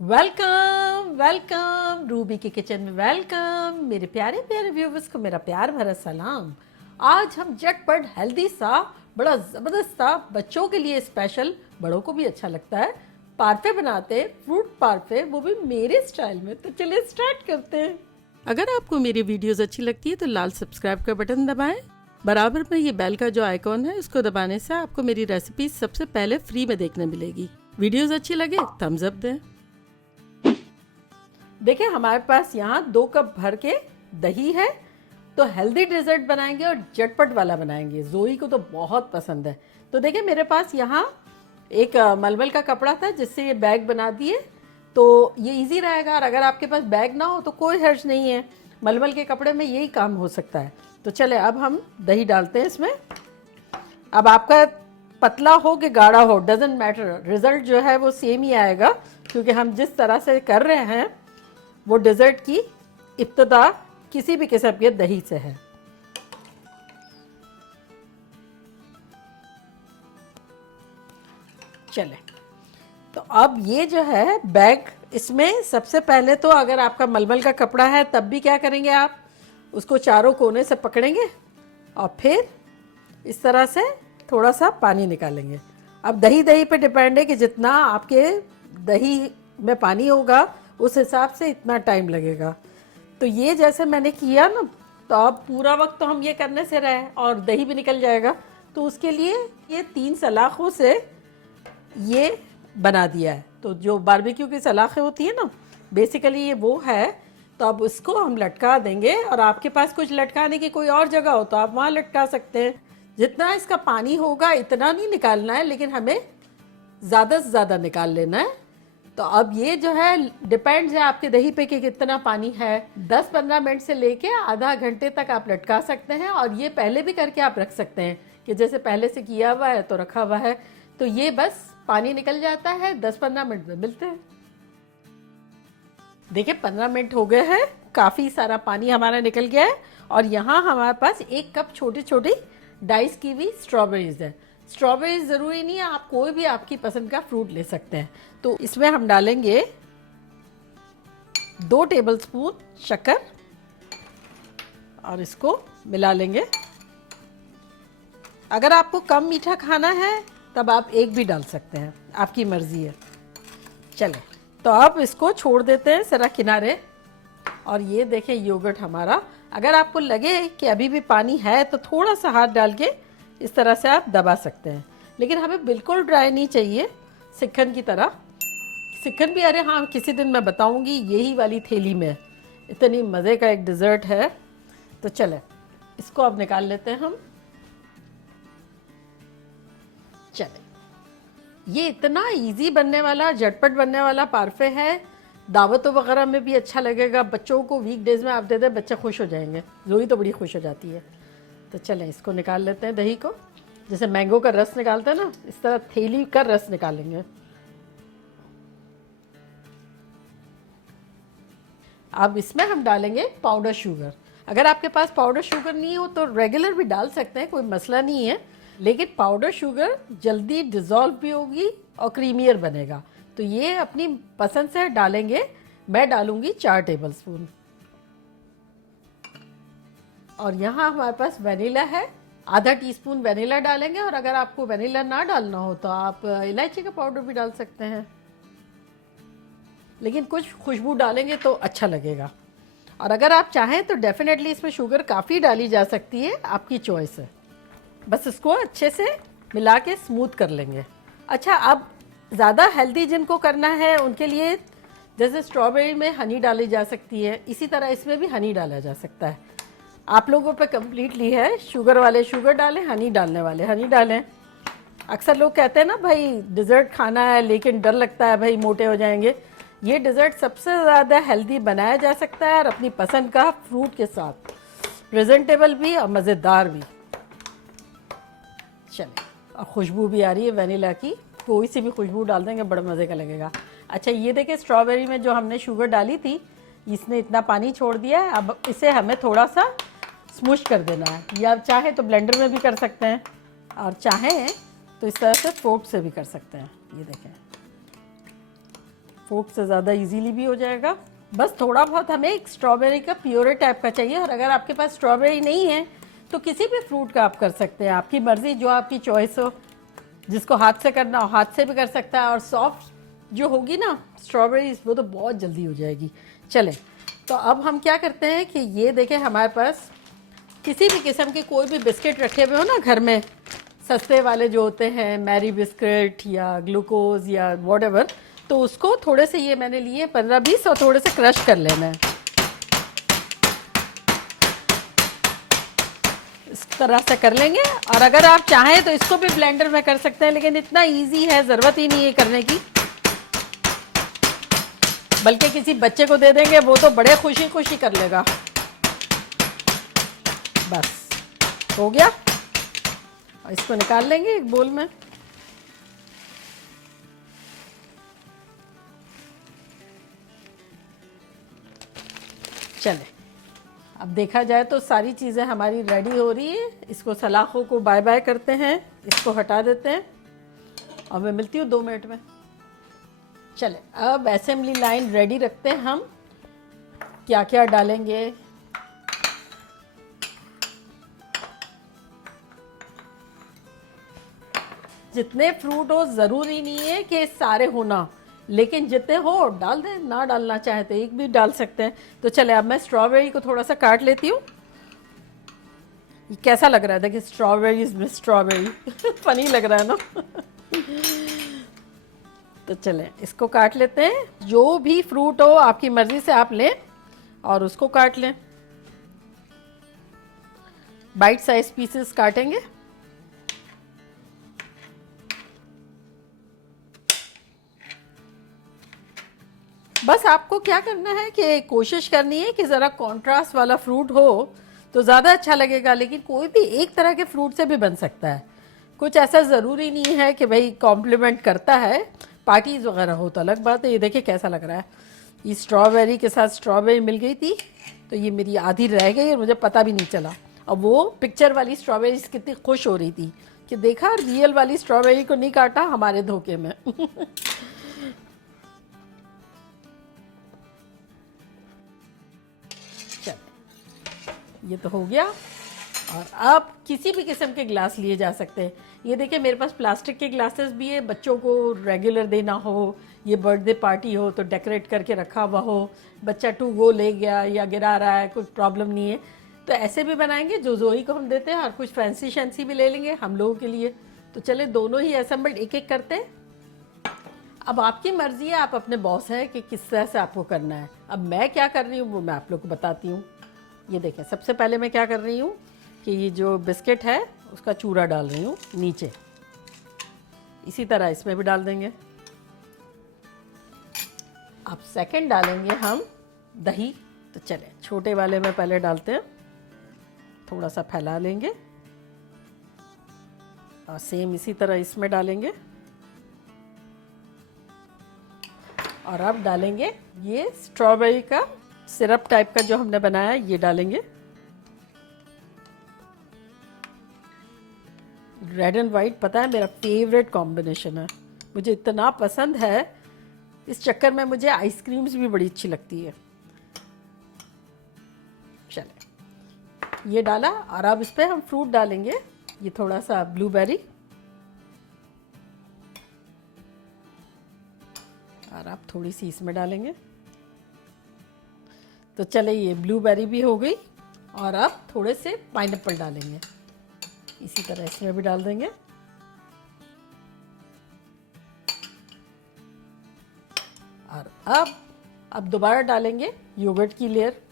Welcome welcome Ruby की kitchen में welcome. मेरे प्यारे प्यारे व्यूवर्स को मेरा प्यार भरा सलाम। आज हम झटपट हेल्दी सा बड़ा ज़बरदस्त सा बच्चों के लिए स्पेशल, बड़ों को भी अच्छा लगता है, पार्फे बनाते हैं। फ्रूट पार्फे, वो भी मेरे स्टाइल में। तो चलिए स्टार्ट करते हैं। अगर आपको मेरी वीडियोस अच्छी लगती है तो लाल सब्सक्राइब का बटन दबाएं। बराबर में ये बेल का जो आइकॉन है उसको दबाने से आपको मेरी रेसिपी सबसे पहले फ्री में देखने मिलेगी। वीडियोस अच्छी लगे थम्स अप दें। देखिए हमारे पास यहाँ 2 कप भर के दही है। तो हेल्दी डेजर्ट बनाएंगे और झटपट वाला बनाएंगे। जोई को तो बहुत पसंद है। तो देखिए मेरे पास यहाँ एक मलमल का कपड़ा था जिससे ये बैग बना दिए, तो ये इजी रहेगा। और अगर आपके पास बैग ना हो तो कोई हर्ज नहीं है, मलमल के कपड़े में यही काम हो सकता है। तो चले अब हम दही डालते हैं इसमें। अब आपका पतला हो कि गाढ़ा हो डजेंट मैटर, रिजल्ट जो है वो सेम ही आएगा, क्योंकि हम जिस तरह से कर रहे हैं वो डेजर्ट की इब्तिदा किसी भी किस्म के दही से है। चले तो अब ये जो है बैग, इसमें सबसे पहले तो अगर आपका मलमल का कपड़ा है तब भी क्या करेंगे, आप उसको चारों कोने से पकड़ेंगे और फिर इस तरह से थोड़ा सा पानी निकालेंगे। अब दही दही पे डिपेंड है कि जितना आपके दही में पानी होगा उस हिसाब से इतना टाइम लगेगा। तो ये जैसे मैंने किया ना, तो अब पूरा वक्त तो हम ये करने से रहे और दही भी निकल जाएगा। तो उसके लिए ये 3 सलाखों से ये बना दिया है। तो जो बारबेक्यू की सलाखें होती है ना, बेसिकली ये वो है। तो अब उसको हम लटका देंगे, और आपके पास कुछ लटकाने की कोई और जगह हो तो आप वहाँ लटका सकते हैं। जितना इसका पानी होगा इतना नहीं निकालना है, लेकिन हमें ज़्यादा से ज़्यादा निकाल लेना है। तो अब ये जो है डिपेंड्स है आपके दही पे कि कितना पानी है। 10-15 मिनट से लेके आधा घंटे तक आप लटका सकते हैं, और ये पहले भी करके आप रख सकते हैं कि जैसे पहले से किया हुआ है तो रखा हुआ है। तो ये बस पानी निकल जाता है, 10-15 मिनट में मिलते हैं। देखिए 15 मिनट हो गए हैं, काफ़ी सारा पानी हमारा निकल गया है। और यहाँ हमारे पास 1 कप छोटी छोटी डाइस की हुई स्ट्रॉबेरीज है। स्ट्रॉबेरीज ज़रूरी नहीं है, आप कोई भी आपकी पसंद का फ्रूट ले सकते हैं। तो इसमें हम डालेंगे 2 टेबलस्पून शक्कर और इसको मिला लेंगे। अगर आपको कम मीठा खाना है तब आप 1 भी डाल सकते हैं, आपकी मर्जी है। चले तो अब इसको छोड़ देते हैं जरा किनारे। और ये देखें योगर्ट हमारा, अगर आपको लगे कि अभी भी पानी है तो थोड़ा सा हाथ डाल के इस तरह से आप दबा सकते हैं, लेकिन हमें बिल्कुल ड्राई नहीं चाहिए, सिक्खन की तरह। सिक्खन भी, अरे हाँ, किसी दिन मैं बताऊंगी, यही वाली थैली में इतनी मज़े का एक डिज़र्ट है। तो चले इसको अब निकाल लेते हैं हम। चले, ये इतना इजी बनने वाला, झटपट बनने वाला पार्फे है। दावतों वगैरह में भी अच्छा लगेगा। बच्चों को वीक डेज में आप दे दें, बच्चे खुश हो जाएंगे। जोई तो बड़ी खुश हो जाती है। तो चलें इसको निकाल लेते हैं दही को। जैसे मैंगो का रस निकालते हैं ना, इस तरह थैली का रस निकालेंगे। अब इसमें हम डालेंगे पाउडर शुगर। अगर आपके पास पाउडर शुगर नहीं हो तो रेगुलर भी डाल सकते हैं, कोई मसला नहीं है। लेकिन पाउडर शुगर जल्दी डिज़ोल्व भी होगी और क्रीमियर बनेगा। तो ये अपनी पसंद से डालेंगे। मैं डालूंगी 4 टेबलस्पून। और यहाँ हमारे पास वनीला है, आधा टीस्पून वनीला डालेंगे। और अगर आपको वनीला ना डालना हो तो आप इलायची का पाउडर भी डाल सकते हैं, लेकिन कुछ खुशबू डालेंगे तो अच्छा लगेगा। और अगर आप चाहें तो डेफिनेटली इसमें शुगर काफ़ी डाली जा सकती है, आपकी चॉइस है। बस इसको अच्छे से मिला के स्मूथ कर लेंगे। अच्छा, अब ज़्यादा हेल्दी जिनको करना है उनके लिए जैसे स्ट्रॉबेरी में हनी डाली जा सकती है, इसी तरह इसमें भी हनी डाला जा सकता है। आप लोगों पे कम्प्लीटली है, शुगर वाले शुगर डालें, हनी डालने वाले हनी डालें। अक्सर लोग कहते हैं ना भाई डिज़र्ट खाना है लेकिन डर लगता है भाई मोटे हो जाएंगे। ये डिज़र्ट सबसे ज़्यादा हेल्दी बनाया जा सकता है, और अपनी पसंद का फ्रूट के साथ, प्रेजेंटेबल भी और मज़ेदार भी। चलिए, और खुशबू भी आ रही है वनीला की, कोई सी भी खुशबू डाल देंगे बड़ा मज़े का लगेगा। अच्छा, ये देखिए स्ट्रॉबेरी में जो हमने शुगर डाली थी, इसने इतना पानी छोड़ दिया है। अब इसे हमें थोड़ा सा स्मुश कर देना है, या चाहे तो ब्लेंडर में भी कर सकते हैं, और चाहें तो इस तरह से फोर्क से भी कर सकते हैं। ये देखें, फोर्क से ज़्यादा इजीली भी हो जाएगा। बस थोड़ा बहुत हमें एक स्ट्रॉबेरी का प्योरे टाइप का चाहिए, और अगर आपके पास स्ट्रॉबेरी नहीं है तो किसी भी फ्रूट का आप कर सकते हैं, आपकी मर्ज़ी, जो आपकी चॉइस हो। जिसको हाथ से करना हो हाथ से भी कर सकता है, और सॉफ्ट जो होगी ना स्ट्रॉबेरी वो तो बहुत जल्दी हो जाएगी। चलें, तो अब हम क्या करते हैं कि ये देखें, हमारे पास किसी भी किस्म के कोई भी बिस्किट रखे हुए हो ना घर में, सस्ते वाले जो होते हैं, मैरी बिस्किट या ग्लूकोज या व्हाटएवर, तो उसको थोड़े से, ये मैंने लिए 15-20, और थोड़े से क्रश कर लेना है इस तरह से कर लेंगे। और अगर आप चाहें तो इसको भी ब्लेंडर में कर सकते हैं, लेकिन इतना इजी है, ज़रूरत ही नहीं है करने की। बल्कि किसी बच्चे को दे देंगे, वो तो बड़े खुशी खुशी कर लेगा। बस हो गया, और इसको निकाल लेंगे एक बोल में। चले, अब देखा जाए तो सारी चीज़ें हमारी रेडी हो रही है। इसको सलाखों को बाय बाय करते हैं, इसको हटा देते हैं, और मैं मिलती हूँ 2 मिनट में। चले, अब असेंबली लाइन रेडी रखते हैं। हम क्या क्या डालेंगे, जितने फ्रूट हो, ज़रूरी नहीं है कि सारे होना, लेकिन जितने हो डाल दें, ना डालना चाहे तो एक भी डाल सकते हैं। तो चले, अब मैं स्ट्रॉबेरी को थोड़ा सा काट लेती हूँ। ये कैसा लग रहा है, देखिए, स्ट्रॉबेरीज में स्ट्रॉबेरी फनी लग रहा है ना तो चलें, इसको काट लेते हैं। जो भी फ्रूट हो आपकी मर्जी से आप लें और उसको काट लें। बाइट साइज पीसेस काटेंगे। बस आपको क्या करना है कि कोशिश करनी है कि ज़रा कॉन्ट्रास्ट वाला फ्रूट हो तो ज़्यादा अच्छा लगेगा, लेकिन कोई भी एक तरह के फ्रूट से भी बन सकता है। कुछ ऐसा ज़रूरी नहीं है कि भाई कॉम्प्लीमेंट करता है। पार्टीज़ वगैरह हो तो अलग बात है। ये देखिए कैसा लग रहा है, ये स्ट्रॉबेरी के साथ स्ट्रॉबेरी मिल गई थी, तो ये मेरी आधी रह गई और मुझे पता भी नहीं चला। और वो पिक्चर वाली स्ट्रॉबेरी कितनी खुश हो रही थी कि देखा, रियल वाली स्ट्रॉबेरी को नहीं काटा हमारे धोखे में ये तो हो गया। और अब किसी भी किस्म के ग्लास लिए जा सकते हैं। ये देखिए, मेरे पास प्लास्टिक के ग्लासेस भी है, बच्चों को रेगुलर देना हो, ये बर्थडे पार्टी हो तो डेकोरेट करके रखा हुआ हो, बच्चा टू गो ले गया या गिरा रहा है, कोई प्रॉब्लम नहीं है, तो ऐसे भी बनाएंगे। जो जोई को हम देते हैं, और कुछ फैंसी शैंसी भी ले लेंगे हम लोगों के लिए। तो चले, दोनों ही असेंबल्ड एक एक करते हैं। अब आपकी मर्जी है, आप अपने बॉस हैं कि किस तरह से आपको करना है। अब मैं क्या कर रही हूँ वो मैं आप लोग को बताती हूँ। ये देखें, सबसे पहले मैं क्या कर रही हूँ कि ये जो बिस्किट है उसका चूरा डाल रही हूँ नीचे। इसी तरह इसमें भी डाल देंगे। अब सेकंड डालेंगे हम दही। तो चले, छोटे वाले में पहले डालते हैं, थोड़ा सा फैला लेंगे, और सेम इसी तरह इसमें डालेंगे। और अब डालेंगे ये स्ट्रॉबेरी का सिरप टाइप का जो हमने बनाया है, ये डालेंगे। रेड एंड वाइट पता है मेरा फेवरेट कॉम्बिनेशन है, मुझे इतना पसंद है। इस चक्कर में मुझे आइसक्रीम्स भी बड़ी अच्छी लगती है। चले, ये डाला, और अब इस पर हम फ्रूट डालेंगे। ये थोड़ा सा ब्लूबेरी, और आप थोड़ी सी इसमें डालेंगे। तो चले, ये ब्लूबेरी भी हो गई, और अब थोड़े से पाइनएप्पल डालेंगे, इसी तरह इसमें भी डाल देंगे। और अब दोबारा डालेंगे योगर्ट की लेयर।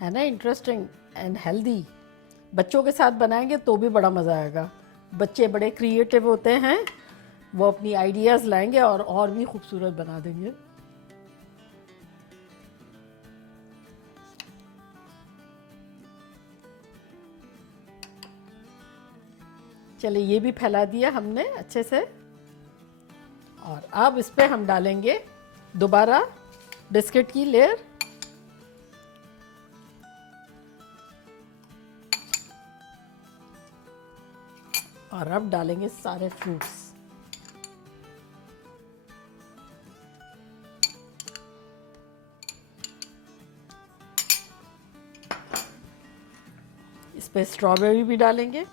है ना इंटरेस्टिंग एंड हेल्दी। बच्चों के साथ बनाएंगे तो भी बड़ा मज़ा आएगा। बच्चे बड़े क्रिएटिव होते हैं, वो अपनी आइडियाज़ लाएंगे और भी खूबसूरत बना देंगे। चलिए, ये भी फैला दिया हमने अच्छे से, और अब इस पे हम डालेंगे दोबारा बिस्किट की लेयर, और अब डालेंगे सारे फ्रूट्स। पे स्ट्रॉबेरी भी डालेंगे।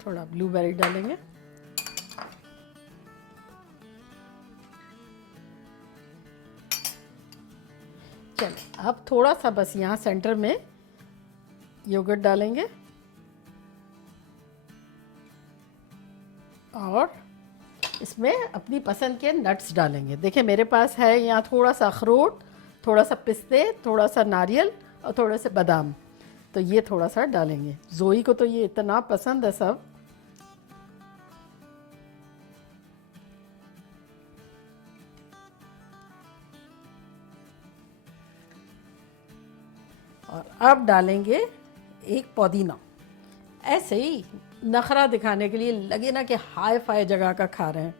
थोड़ा ब्लूबेरी डालेंगे। चलो अब थोड़ा सा बस यहाँ सेंटर में योगर्ट डालेंगे और इसमें अपनी पसंद के नट्स डालेंगे। देखिए मेरे पास है यहाँ थोड़ा सा अखरोट, थोड़ा सा पिस्ते, थोड़ा सा नारियल और थोड़े से बादाम, तो ये थोड़ा सा डालेंगे। जोई को तो ये इतना पसंद है सब। और अब डालेंगे एक पुदीना, ऐसे ही नखरा दिखाने के लिए, लगे ना कि हाई फाई जगह का खा रहे हैं।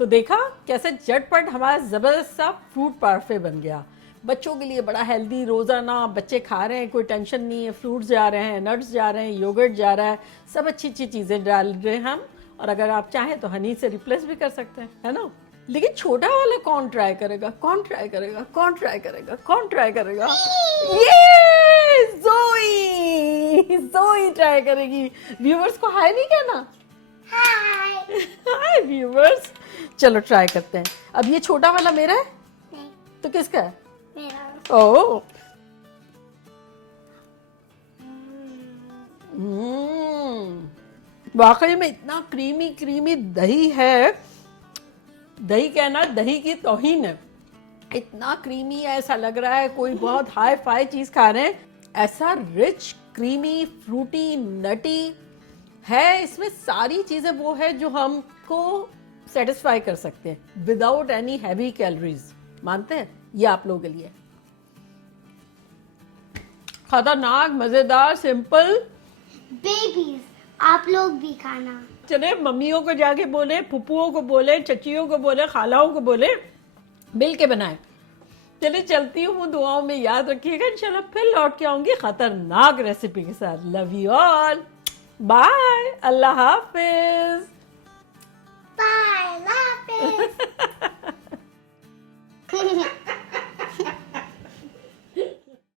तो देखा कैसे झटपट हमारा जबरदस्त सा फ्रूट पार्फे बन गया। बच्चों के लिए बड़ा हेल्दी, रोजाना बच्चे खा रहे हैं, कोई टेंशन नहीं है। फ्रूट्स जा रहे हैं, नट्स जा रहे हैं, योगर्ट जा रहा है, सब अच्छी अच्छी चीजें डाल रहे हैं हम। और अगर आप चाहें तो हनी से रिप्लेस भी कर सकते हैं, है ना। लेकिन छोटा वाला कौन ट्राई करेगा, कौन ट्राई करेगा, कौन ट्राई करेगा, कौन ट्राई करेगा? ये जोई, जोई ट्राई करेगी। व्यूअर्स को हाय नहीं कहना? हाय हाय व्यूअर्स। चलो ट्राई करते हैं। अब ये छोटा वाला मेरा है? नहीं। तो किसका है? मेरा। ओह वाकई में इतना क्रीमी क्रीमी दही है। दही कहना दही की तौहीन है। इतना क्रीमी है, ऐसा लग रहा है कोई बहुत हाई फाई चीज खा रहे हैं। ऐसा रिच, क्रीमी, फ्रूटी, नटी है। इसमें सारी चीजें वो है जो हमको सेटिस्फाई कर सकते हैं विदाउट एनी हैवी कैलोरीज। मानते हैं? ये आप लोगों के लिए खतरनाक, मजेदार, सिंपल। बेबीज आप लोग भी खाना। चले मम्मियों को जाके बोले, फुप्पुओं को बोले, चचियों को बोले, खालाओं को बोले, मिल के बनाए। चले चलती हूँ, वो दुआओं में याद रखिएगा। इंशाल्लाह फिर लौट के आऊंगी खतरनाक रेसिपी के साथ। लव यू ऑल, बाय, अल्लाह हाफिज। बाय, अल्लाह हाफिज।